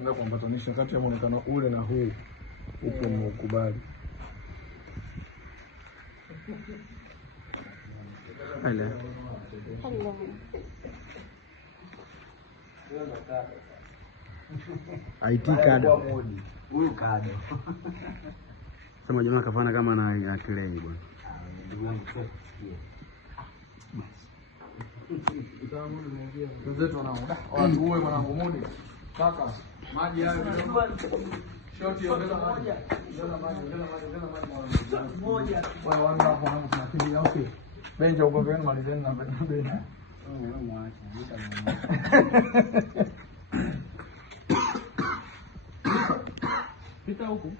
Tunaenda kuambatanisha kati ya muonekano ule na huu. Upo mkubali. Hello. IT kado. Huyu kado. Sema jamaa kafana kama na kilei bwana. Ndugu yangu sasa. Wenzetu watu uwe mwanangu mudi. Kaka, maji hayo kidogo. Shoti ongeza maji. Ongeza maji moja. Wao wana hapo wangu tunakimbia okay. Benja uko kwenu malizeni na benja. Pita huku.